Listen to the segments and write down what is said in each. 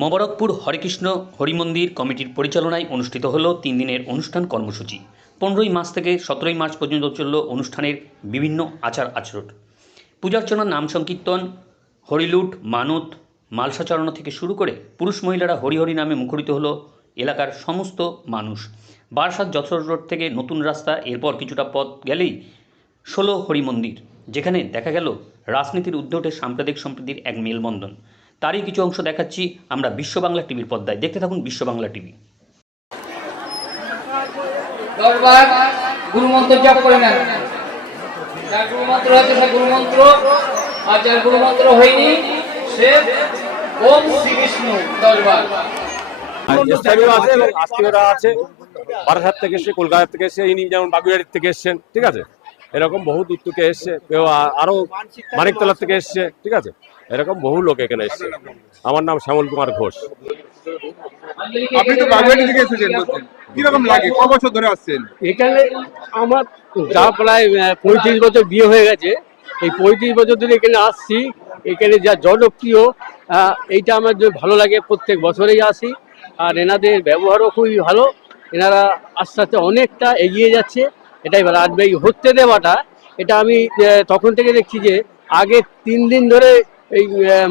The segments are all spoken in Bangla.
মোবারকপুর হরেকৃষ্ণ হরিমন্দির কমিটির পরিচালনায় অনুষ্ঠিত হলো 3 দিনের অনুষ্ঠান কর্মসূচি। 15ই মার্চ থেকে 17ই মার্চ পর্যন্ত চলল অনুষ্ঠানের বিভিন্ন আচার আচরণ। পূজার্চনা, নাম সংকীর্তন, হরিলুট, মানত, মালসা চড়ানো থেকে শুরু করে পুরুষ মহিলারা হরিহরি নামে মুখরিত হলো এলাকার সমস্ত মানুষ। বারাসাত যশোর রোড থেকে নতুন রাস্তা, এরপর কিছুটা পথ গেলেই 16 হরিমন্দির, যেখানে দেখা গেল রাজনীতির ঊর্ধ্বে ওঠে সাম্প্রদায়িক সম্প্রীতির এক মেলবন্ধন। তারই কিছু অংশ দেখাচ্ছি আমরা বিশ্ব বাংলা টিভির পর্দায়। দেখতে থাকুন বিশ্ব বাংলা টিভি। দরবার গুরুমন্ত্র জপ করে নেন। যার গুরুমন্ত্র আছে সে গুরুমন্ত্র, আর যার গুরুমন্ত্র হয়নি সে ওম শ্রীকৃষ্ণ দরবার। আছে বারাসাত থেকে এসে, কলকাতা থেকে এসে, ইনি যেমন বাগুইয়াড়ির থেকে এসছেন, ঠিক আছে, এরকম বহু দূর থেকে এসছে, কেউ আরো মানিকতলা থেকে এসছে, ঠিক আছে, এরকম বহু লোক এখানে এসছে। আমার নাম শ্যামল কুমার ঘোষ। আপনি তো বাগুইয়াড়ি থেকে এসেছেন, কিরকম লাগে? ক বছর ধরে আসছেন এখানে? আমার যা প্রায় 35 বছর বিয়ে হয়ে গেছে। এই 35 বছর ধরে এখানে আসছি। এখানে যা জনপ্রিয়, এইটা আমার ভালো লাগে। প্রত্যেক বছরেই আসি, আর এনাদের ব্যবহারও খুবই ভালো। এনারা আস্তে আস্তে অনেকটা এগিয়ে যাচ্ছে, এটাই ভালো। আর এই হতে দেওয়াটা, এটা আমি তখন থেকে দেখছি যে আগে 3 দিন ধরে এই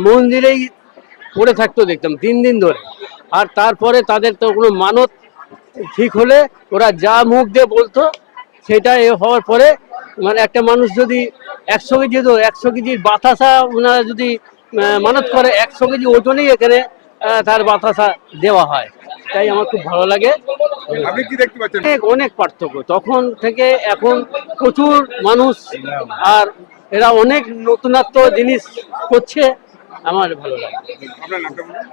মন্দিরেই পড়ে থাকতো, দেখতাম 3 দিন ধরে। আর তারপরে তাদের তো কোনো মানত ঠিক হলে ওরা যা মুখ দিয়ে বলতো সেটা হওয়ার পরে, মানে একটা মানুষ যদি 100 কেজি, 100 কেজির বাতাসা ওনারা যদি মানত করে, 100 কেজি ওজনেই এখানে তার বাতাসা দেওয়া হয়। তাই আমার খুব ভালো লাগে। আপনি কি দেখতে পাচ্ছেন? অনেক পার্থক্য তখন থেকে এখন, প্রচুর মানুষ, আর এরা অনেক নতুনত্ব জিনিস করছে, আমার ভালো লাগে।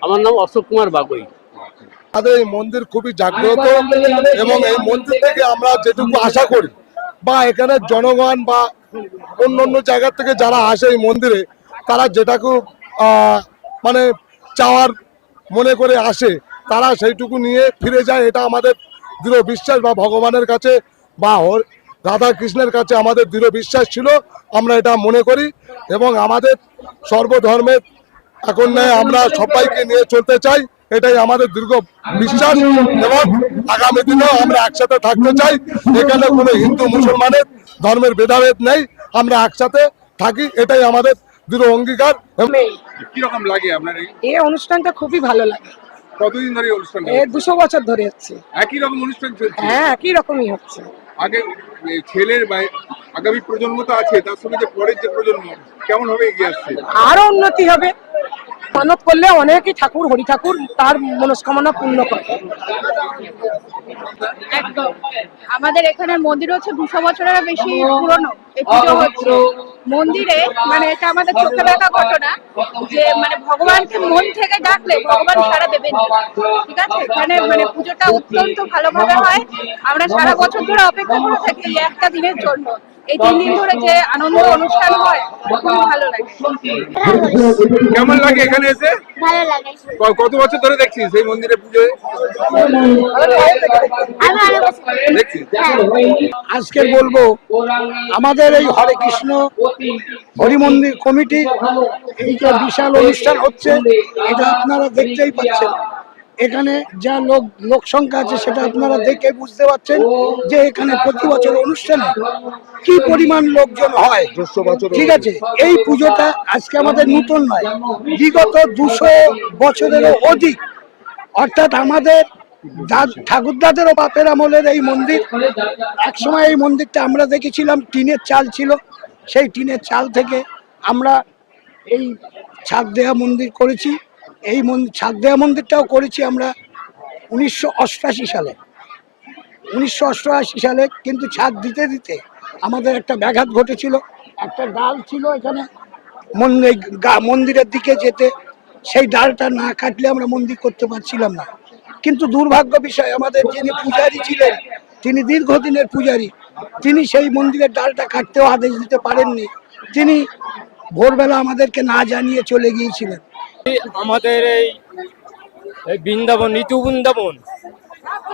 আমার নাম অশোক কুমার বাগুই। আমাদের এই মন্দির খুবই জাগ্রত, এবং এই মন্দির থেকে আমরা যেটুকু আশা করি, বা এখানে জনগণ বা অন্য অন্য জায়গা থেকে যারা আসে এই মন্দিরে, তারা যেটাকে মানে চাওয়ার মনে করে আসে, তারা সেইটুকু নিয়ে ফিরে যায়। এটা আমাদের দৃঢ় বিশ্বাস, বা ভগবানের কাছে বা রাধা কৃষ্ণের কাছে আমাদের দৃঢ় বিশ্বাস ছিল, আমরা এটা মনে করি। এবং আমাদের সর্বধর্মের এখন নেই, আমরা সবাইকে নিয়ে চলতে চাই, এটাই আমাদের দীর্ঘ বিশ্বাস। এবং আগামী দিনেও আমরা একসাথে থাকতে চাই। এখানে কোনো হিন্দু মুসলমানের ধর্মের ভেদাভেদ নেই, আমরা একসাথে থাকি, এটাই আমাদের দৃঢ় অঙ্গীকার। কিরকম লাগে আপনার এই অনুষ্ঠানটা? খুবই ভালো লাগে। কতদিন ধরে অনুষ্ঠান? 200 বছর ধরে হচ্ছে। একই রকম অনুষ্ঠান চলছে? হ্যাঁ, একই রকমই হচ্ছে। আগে ছেলের আগামী প্রজন্ম তো আছে, তার সঙ্গে যে পরের যে প্রজন্ম কেমন হবে এগিয়ে আসছে, আরো উন্নতি হবে। মানত করলে অনেকই ঠাকুর, হরি ঠাকুর তার মনস্কামনা পূর্ণ করে। একদম। আমাদের এখানে মন্দির হচ্ছে 200 বছরের বেশি পুরনো। এই পুজো হচ্ছে মন্দিরে, মানে এটা আমাদের চোখে দেখা ঘটনা যে মানে ভগবানকে মন থেকে ডাকলে ভগবান সাড়া দেবেন, ঠিক আছে। এখানে মানে পুজোটা অত্যন্ত ভালোভাবে হয়। আমরা সারা বছর ধরে অপেক্ষা করে থাকি এই একটা দিনের জন্য। এই 3 দিন ধরে যে আনন্দ অনুষ্ঠান হয়, খুব ভালো লাগে। কেমন লাগে এখানে এসে? ভালো লাগে। কত বছর ধরে দেখছিস এই মন্দিরে পুজো দেখছিস? আজকে বলবো, আমাদের এই হরে কৃষ্ণ হরিমন্দির কমিটি এই যে বিশাল অনুষ্ঠান হচ্ছে, এটা আপনারা দেখতেই পাচ্ছেন। এখানে যা লোক সংখ্যা আছে সেটা আপনারা দেখে বুঝতে পারছেন যে এখানে প্রতি বছর অনুষ্ঠানে কি পরিমাণ লোকজন হয়, ঠিক আছে। এই পুজোটা আজকে আমাদের নতুন নয়, বিগত 200 বছরেরও অধিক, অর্থাৎ আমাদের ঠাকুরদাদেরও বাপের আমলের এই মন্দির। একসময় এই মন্দিরটা আমরা দেখেছিলাম টিনের চাল ছিল, সেই টিনের চাল থেকে আমরা এই ছাদ দেয়া মন্দির করেছি। এই ছাদ দেয়া মন্দিরটাও করেছি আমরা 1988 সালে। 1988 সালে কিন্তু ছাদ দিতে দিতে আমাদের একটা ব্যাঘাত ঘটেছিল। একটা ডাল ছিল এখানে মন্দিরের দিকে যেতে, সেই ডালটা না কাটলে আমরা মন্দির করতে পারছিলাম না। কিন্তু দুর্ভাগ্য বিষয়, আমাদের যিনি পূজারী ছিলেন, তিনি দীর্ঘদিনের পূজারী, তিনি সেই মন্দিরের ডালটা কাটতেও আদেশ দিতে পারেননি। তিনি ভোরবেলা আমাদেরকে না জানিয়ে চলে গিয়েছিলেন। আমাদের এই বৃন্দাবন, নিতু বৃন্দাবন,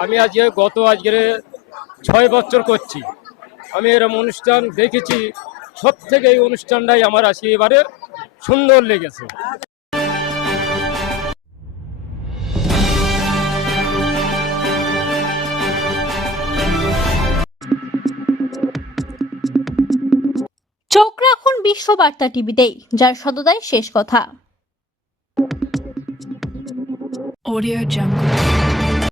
আমি আজকে আজকে 6 বছর করছি। আমি এরকম অনুষ্ঠান দেখেছি, সব থেকে এই অনুষ্ঠানটাই আমার আছে এবারের সুন্দর লেগেছে। চোখ রাখুন বিশ্ববার্তা টিভিতেই, যার সততাই শেষ কথা। Audio Jungle.